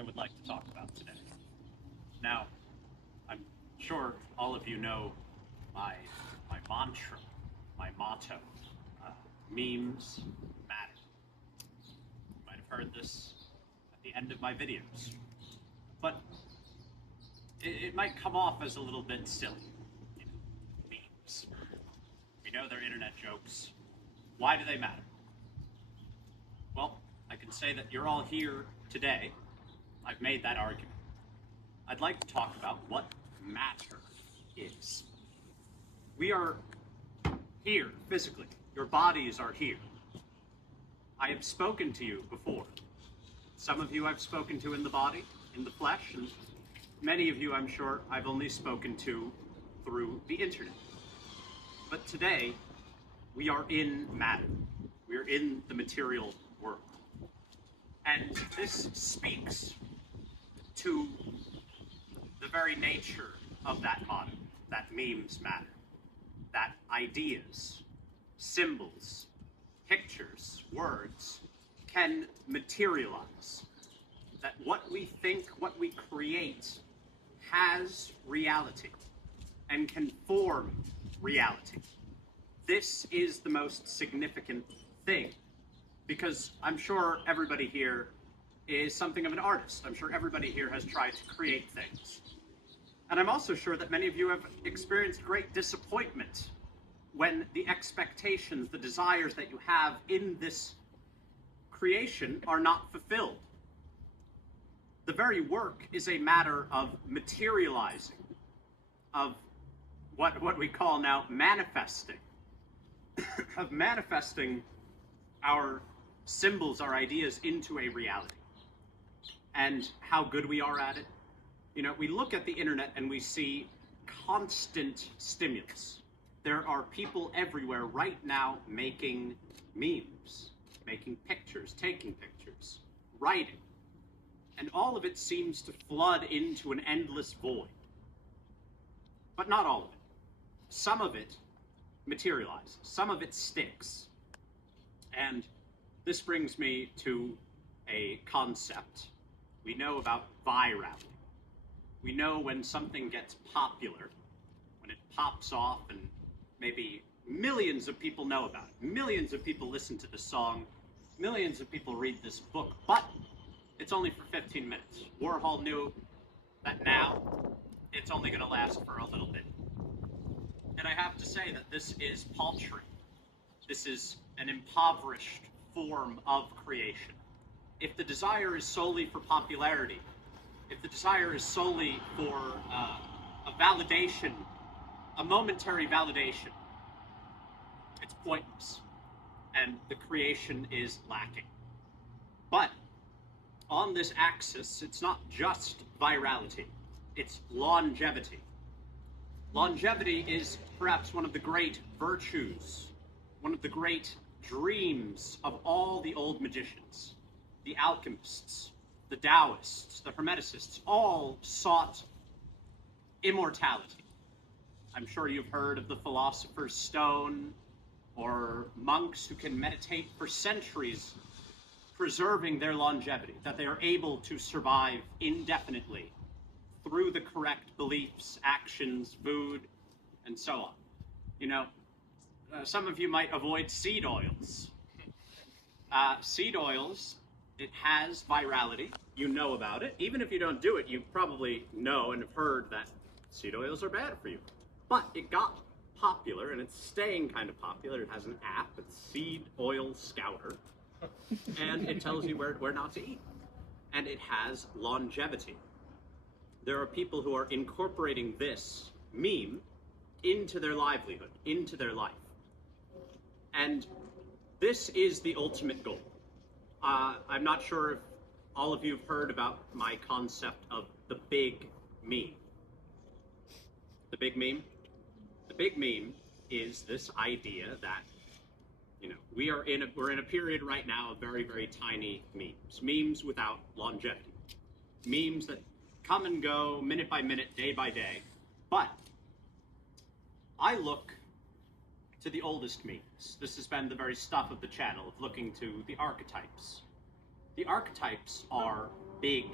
I would like to talk about today. Now, I'm sure all of you know my mantra, my motto, memes matter. You might have heard this at the end of my videos, but it might come off as a little bit silly. You know, memes. We know they're internet jokes. Why do they matter? Well, I can say that you're all here today. I've made that argument. I'd like to talk about what matter is. We are here physically. Your bodies are here. I have spoken to you before. Some of you I've spoken to in the body, in the flesh, and many of you I'm sure I've only spoken to through the internet. But today, we are in matter. We are in the material world. And this speaks to the very nature of that motto, that memes matter, that ideas, symbols, pictures, words can materialize, that what we think, what we create has reality and can form reality. This is the most significant thing, because I'm sure everybody here is something of an artist. I'm sure everybody here has tried to create things. And I'm also sure that many of you have experienced great disappointment when the expectations, the desires that you have in this creation are not fulfilled. The very work is a matter of materializing, of what we call now manifesting, of manifesting our symbols, our ideas into a reality. And how good we are at it. You know, we look at the internet and we see constant stimulus. There are people everywhere right now making memes, making pictures, taking pictures, writing. And all of it seems to flood into an endless void. But not all of it. Some of it materializes. Some of it sticks. And this brings me to a concept. We know about virality. We know when something gets popular, when it pops off and maybe millions of people know about it. Millions of people listen to the song. Millions of people read this book. But it's only for 15 minutes. Warhol knew that now it's only going to last for a little bit. And I have to say that this is paltry. This is an impoverished form of creation. If the desire is solely for popularity, if the desire is solely for a validation, a momentary validation, it's pointless. And the creation is lacking. But on this axis, it's not just virality, it's longevity. Longevity is perhaps one of the great virtues, one of the great dreams of all the old magicians. The alchemists, the Taoists, the Hermeticists, all sought immortality. I'm sure you've heard of the Philosopher's Stone, or monks who can meditate for centuries, preserving their longevity, that they are able to survive indefinitely through the correct beliefs, actions, food, and so on. You know, some of you might avoid seed oils. Seed oils, it has virality. You know about it. Even if you don't do it, you probably know and have heard that seed oils are bad for you. But it got popular, and it's staying kind of popular. It has an app. It's Seed Oil Scouter. And it tells you where not to eat. And it has longevity. There are people who are incorporating this meme into their livelihood, into their life. And this is the ultimate goal. I'm not sure if all of you have heard about my concept of the big meme. The big meme? The big meme is this idea that, you know, we're in a period right now of very, very tiny memes. Memes without longevity. Memes that come and go minute by minute, day by day. But I look to the oldest memes. This has been the very stuff of the channel, of looking to the archetypes. The archetypes are big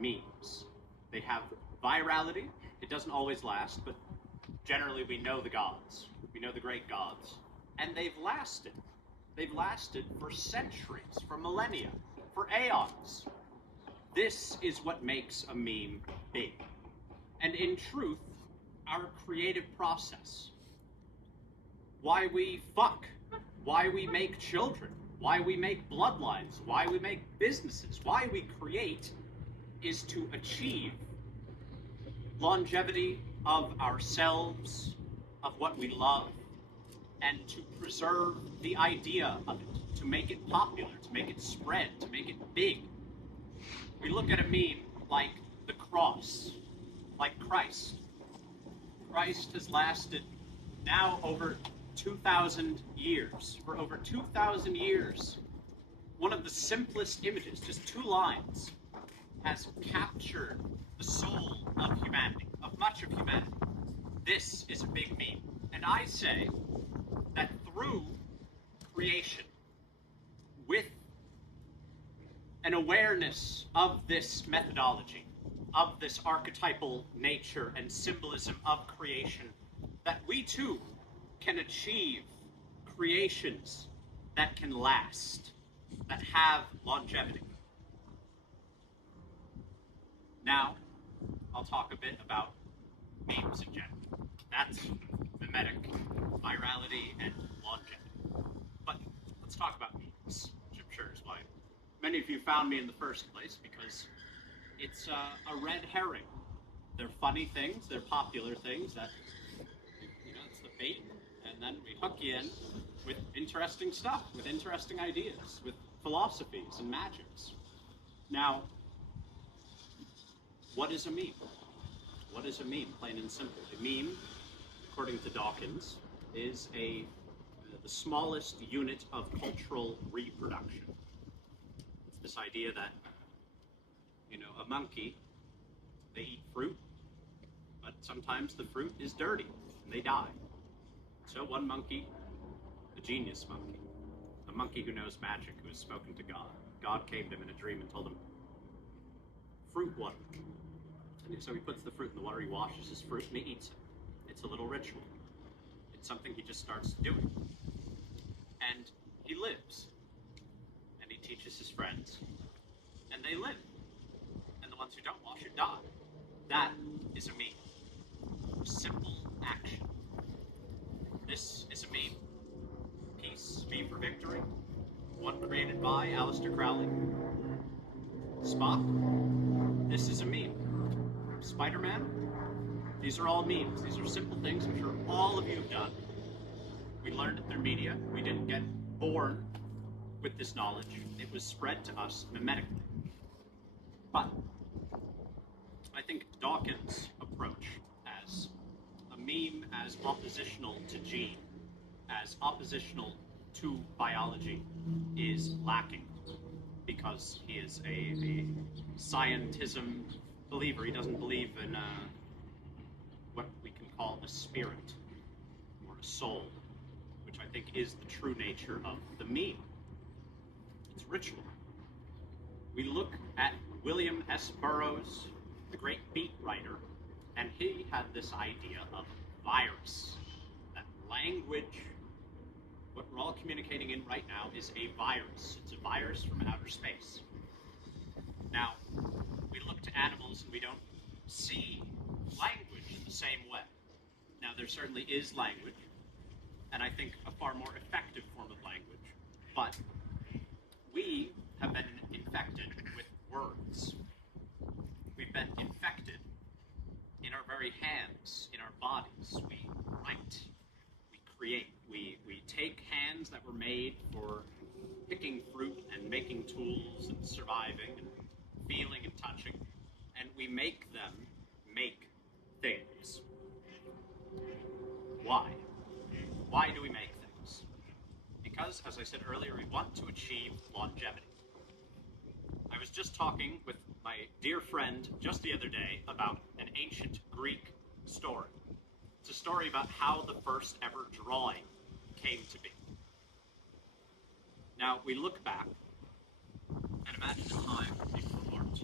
memes. They have virality. It doesn't always last, but generally we know the gods. We know the great gods. And they've lasted. They've lasted for centuries, for millennia, for aeons. This is what makes a meme big. And in truth, our creative process, why we fuck, why we make children, why we make bloodlines, why we make businesses, why we create, is to achieve longevity of ourselves, of what we love, and to preserve the idea of it, to make it popular, to make it spread, to make it big. We look at a meme like the cross, like Christ. Christ has lasted now over 2,000 years. For over 2,000 years, one of the simplest images, just 2 lines, has captured the soul of humanity, of much of humanity. This is a big meme. And I say that through creation, with an awareness of this methodology, of this archetypal nature and symbolism of creation, that we too can achieve creations that can last, that have longevity. Now, I'll talk a bit about memes in general. That's mimetic, virality, and longevity. But let's talk about memes, which I'm sure is why many of you found me in the first place, because it's a red herring. They're funny things, they're popular things that, it's the bait, and then we hook you in with interesting stuff, with interesting ideas, with philosophies and magics. Now, what is a meme? What is a meme, plain and simple? A meme, according to Dawkins, is the smallest unit of cultural reproduction. It's this idea that, a monkey, they eat fruit, but sometimes the fruit is dirty, and they die. So one monkey, a genius monkey, a monkey who knows magic, who has spoken to God. God came to him in a dream and told him, fruit water. And so he puts the fruit in the water, he washes his fruit, and he eats it. It's a little ritual. It's something he just starts doing. And he lives. And he teaches his friends. And they live. And the ones who don't wash it die. That is a meme. Simple action. This is a meme. Peace, V for victory. One created by Aleister Crowley. Spock. This is a meme. Spider-Man. These are all memes. These are simple things I'm sure all of you have done. We learned it through media. We didn't get born with this knowledge. It was spread to us mimetically. But I think Dawkins' approach as a meme as oppositional to gene, as oppositional to biology, is lacking, because he is a scientism believer. He doesn't believe in what we can call a spirit or a soul, which I think is the true nature of the meme. It's ritual. We look at William S. Burroughs, the great beat writer, and he had this idea of virus. That language, what we're all communicating in right now, is a virus. It's a virus from outer space. Now, we look to animals and we don't see language in the same way. Now, there certainly is language, and I think a far more effective form of language, but we have been infected with words. We've been infected in our very hands, in our bodies. We write, we create, we take hands that were made for picking fruit and making tools and surviving and feeling and touching, and we make them make things. Why? Why do we make things? Because, as I said earlier, we want to achieve longevity. I was just talking with my dear friend just the other day about an ancient Greek story. It's a story about how the first ever drawing came to be. Now, we look back and imagine a time before art.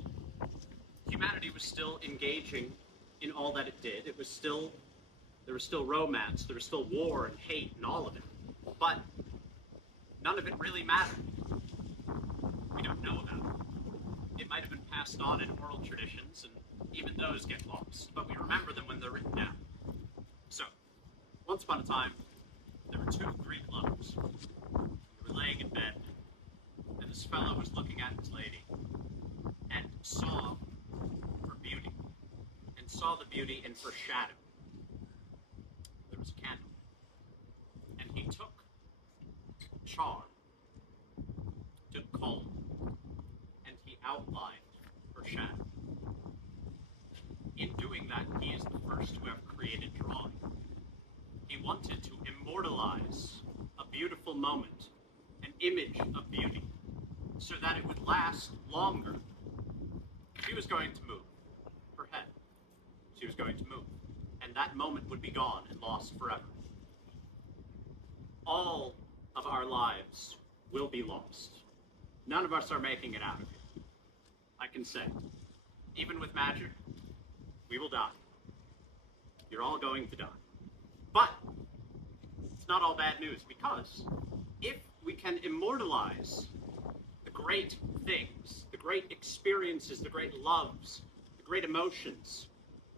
humanity was still engaging in all that it did. There was still romance, there was still war and hate and all of it. But none of it really mattered. We don't know about it. It might have been passed on in oral traditions, and even those get lost. But we remember them when they're written down. So, once upon a time, there were two Greek lovers. They were laying in bed, and this fellow was looking at his lady, and saw her beauty, and saw the beauty in her shadow. There was a candle, and he took char, took coal, and he outlined her shadow. In doing that, he is the first to have created drawing. He wanted to immortalize a beautiful moment, an image of beauty, so that it would last longer. She was going to move her head. She was going to move, and that moment would be gone and lost forever. All of our lives will be lost. None of us are making it out of it. I can say, even with magic, we will die. You're all going to die. But it's not all bad news, because if we can immortalize the great things, the great experiences, the great loves, the great emotions,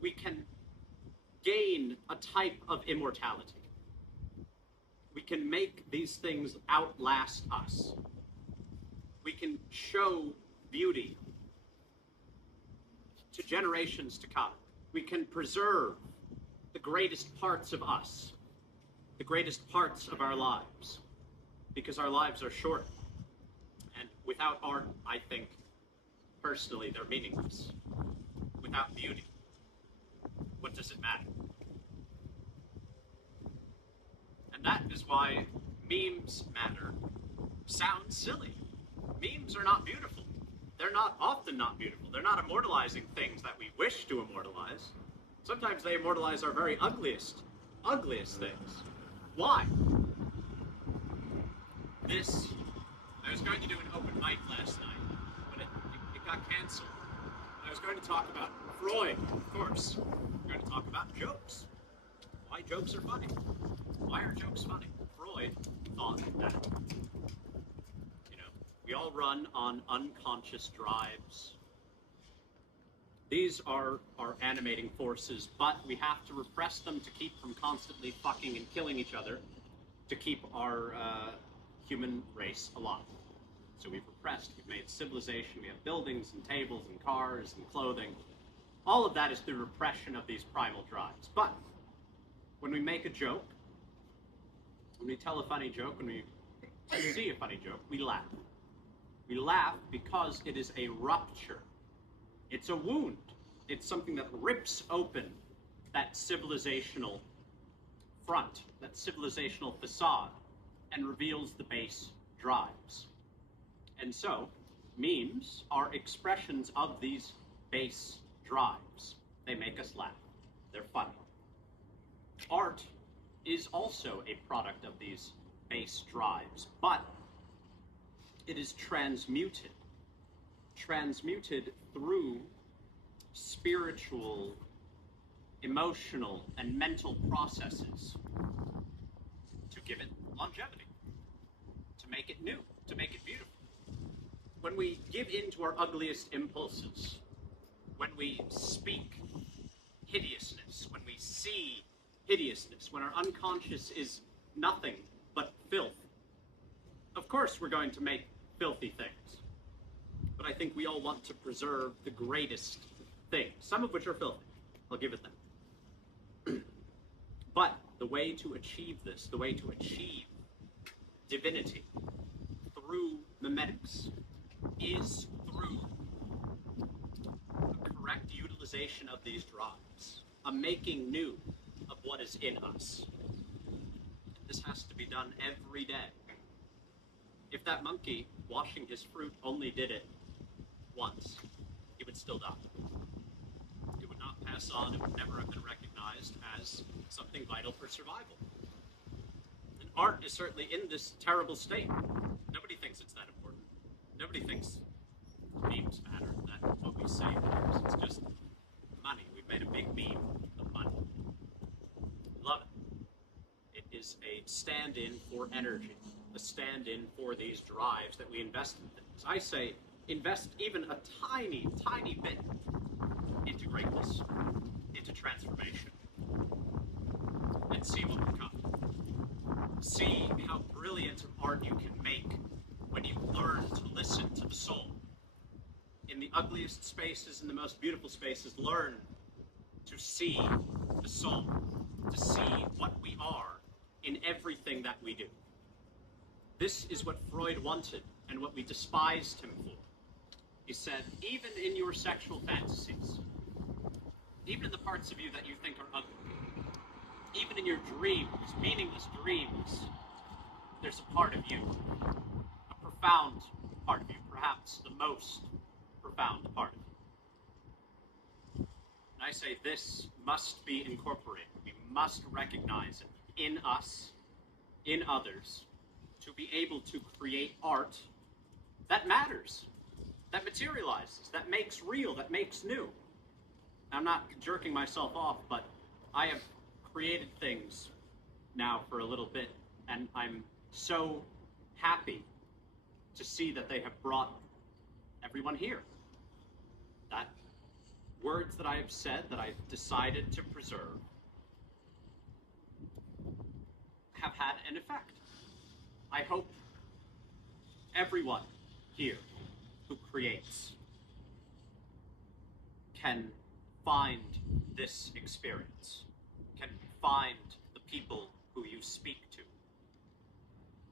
we can gain a type of immortality. We can make these things outlast us. We can show beauty to generations to come. We can preserve the greatest parts of us, the greatest parts of our lives, because our lives are short. And without art, I think, personally, they're meaningless. Without beauty, what does it matter? And that is why memes matter. Sounds silly. Memes are not beautiful. They're often not beautiful. They're not immortalizing things that we wish to immortalize. Sometimes they immortalize our very ugliest things. Why? I was going to do an open mic last night, but it got canceled. I was going to talk about Freud, of course. We're going to talk about jokes. Why jokes are funny. Why are jokes funny? Freud thought that, we all run on unconscious drives. These are our animating forces, but we have to repress them to keep from constantly fucking and killing each other, to keep our human race alive. So we've made civilization, we have buildings and tables and cars and clothing. All of that is the repression of these primal drives. But when we make a joke, when we tell a funny joke, when we see a funny joke, we laugh. We laugh because it is a rupture. It's a wound. It's something that rips open that civilizational front, that civilizational facade, and reveals the base drives. And so, memes are expressions of these base drives. They make us laugh. They're funny. Art is also a product of these base drives, but it is transmuted through spiritual, emotional, and mental processes to give it longevity, to make it new, to make it beautiful. When we give in to our ugliest impulses, when we speak hideousness, when we see hideousness, when our unconscious is nothing but filth, of course we're going to make filthy things. But I think we all want to preserve the greatest things, some of which are filthy. I'll give it that. But the way to achieve this, the way to achieve divinity through memetics, is through a correct utilization of these drives, a making new of what is in us. This has to be done every day. If that monkey washing his fruit only did it once, he would still die. It would not pass on, it would never have been recognized as something vital for survival. And art is certainly in this terrible state. Nobody thinks it's that important. Nobody thinks memes matter, that what we say matters. It's just money. We've made a big meme of money. Love it. It is a stand-in for energy, a stand-in for these drives that we invest in things. I say invest even a tiny, tiny bit into greatness, into transformation, and see what will come. See how brilliant of art you can make when you learn to listen to the soul. In the ugliest spaces and the most beautiful spaces, learn to see the soul, to see what we are in everything that we do. This is what Freud wanted and what we despised him for. He said, even in your sexual fantasies, even in the parts of you that you think are ugly, even in your dreams, meaningless dreams, there's a part of you, a profound part of you, perhaps the most profound part of you. And I say this must be incorporated. We must recognize it in us, in others, to be able to create art that matters, that materializes, that makes real, that makes new. I'm not jerking myself off, but I have created things now for a little bit, and I'm so happy to see that they have brought everyone here. That words that I have said, that I've decided to preserve, have had an effect. I hope everyone here who creates can find this experience, can find the people who you speak to.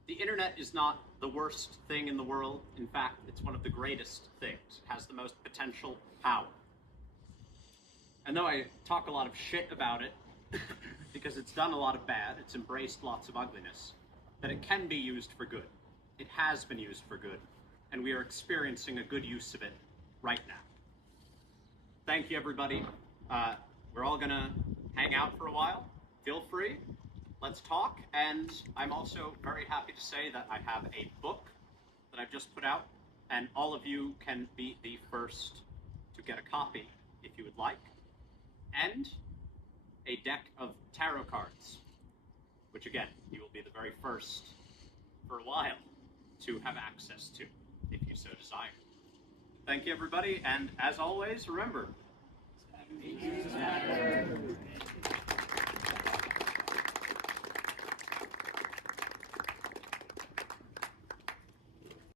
The internet is not the worst thing in the world. In fact, it's one of the greatest things. It has the most potential power. And though I talk a lot of shit about it, because it's done a lot of bad, it's embraced lots of ugliness, that it can be used for good. It has been used for good, and we are experiencing a good use of it right now. Thank you, everybody. We're all gonna hang out for a while. Feel free. Let's talk. And I'm also very happy to say that I have a book that I've just put out, and all of you can be the first to get a copy if you would like, and a deck of tarot cards, which again, you will be the very first for a while to have access to, if you so desire. Thank you, everybody, and as always, remember,